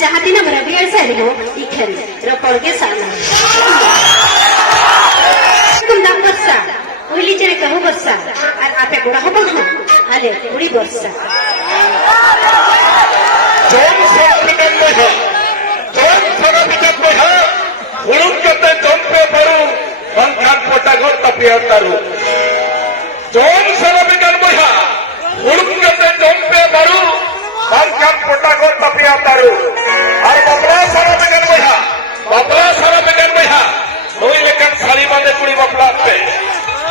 जहाँ दिन रबियार से इखन रपड़ के साना तुम दाम बरसा उइली चेरे कहू बरसा और आपे गोड़ा हो बंग आले उड़ी बरसा जोन सरबिकन बहा हुड़ुक कते जंपे पड़ू बंखान पोटागोर तपिया तारू जोन सरबिकन बहा हुड़ुक कते जंपे पड़ू बंखान पोटागोर तपिया तारू और बपला सरबिकन बहा होई लेकिन साड़ी बांधे कुड़ी बपला पे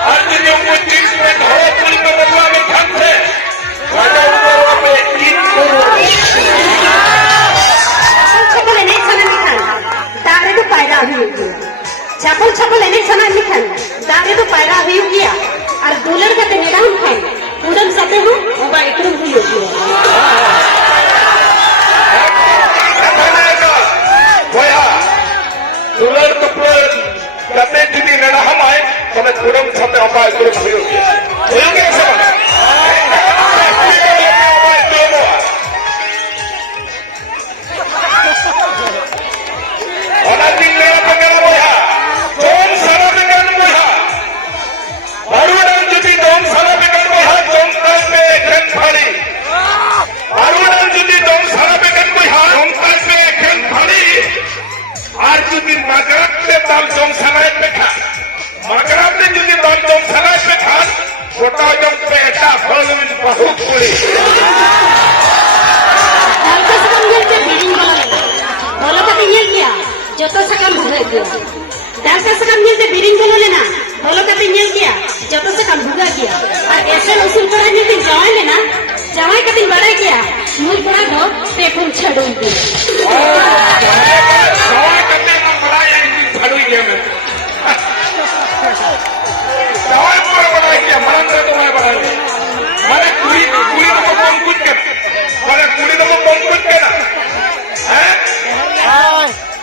और जिन उनको जींस में घोड़ा कुड़ी में बपला में खाते राजा ऊपर पे इन करो छापल छापल एने सना लिखन दारे तो पैदा हुई गया और डॉलर का तेने दाम खाए उड़न सते हो ओबा एकरम हुई गया बोया डॉलर तो कते जुदी नेना हम आए तने उड़न सते ओबा एकरम हुई गया सब ona din le pagala boya don sara began boya arudan judi don sara began boya don tasbe ekhan phali arudan judi don sara began boya don tasbe ekhan phali ar judi magrab le dam don sara pekha magrab le judi dam don sara pekha gota jom pe eta phol mein bahut puri जो तो सकम भुगा गया डालका सकम मिलते बिरिंग बोलो लेना बोलो कते मिल गया जो तो सकम भुगा गया और ऐसे उसूल पड़ा मिलते जवाई लेना जवाई कते बड़ा गया मुझ बड़ा दो पेपुन छड़ू गया जवाई कते ना बड़ा या छड़ू गया मैं जवाई बड़ा गया मरन से तो मैं बड़ा मारे कुड़ी तो कम कुछ के मारे कुड़ी तो कम कुछ के ना हैं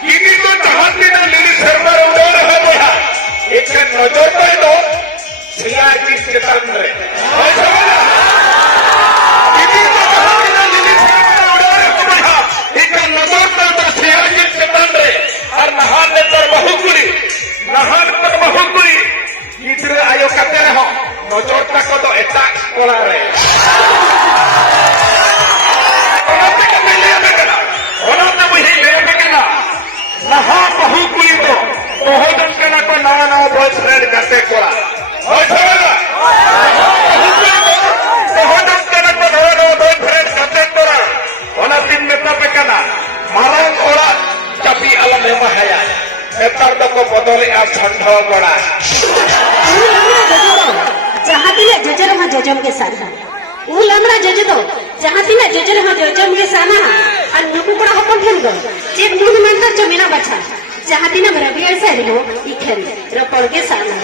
ini तो जहाती ना लिली शर्मा उड़ान है बोया एक नजर पे तो सिया की सिकंदर है ini तो जहाती ना लिली शर्मा उड़ान है बोया एक नजर पे तो सिया की सिकंदर है और नहान ने तर बहुकुड़ी इधर आयो करते रहो नजर तक तो इतना कोला रहे नहा बहु कुली तो बहुजन के ना को नया नया बॉयफ्रेंड करते कोला बहुजन के ना को नया नया बॉयफ्रेंड करते कोला होना दिन में तब करना मारंग कोला कभी अलग है महाया एतर तो को बदले आप ठंडा कोला जहाँ दिले जजर में जजम के साथ उ लमरा जज दो जहाँ दिले जजर में जजम के साना और नुकु बड़ा हपन फेल गो जे मुंह में अंदर जमीना बचा जहाँ दिन रबियार से इखन रपड़ के साना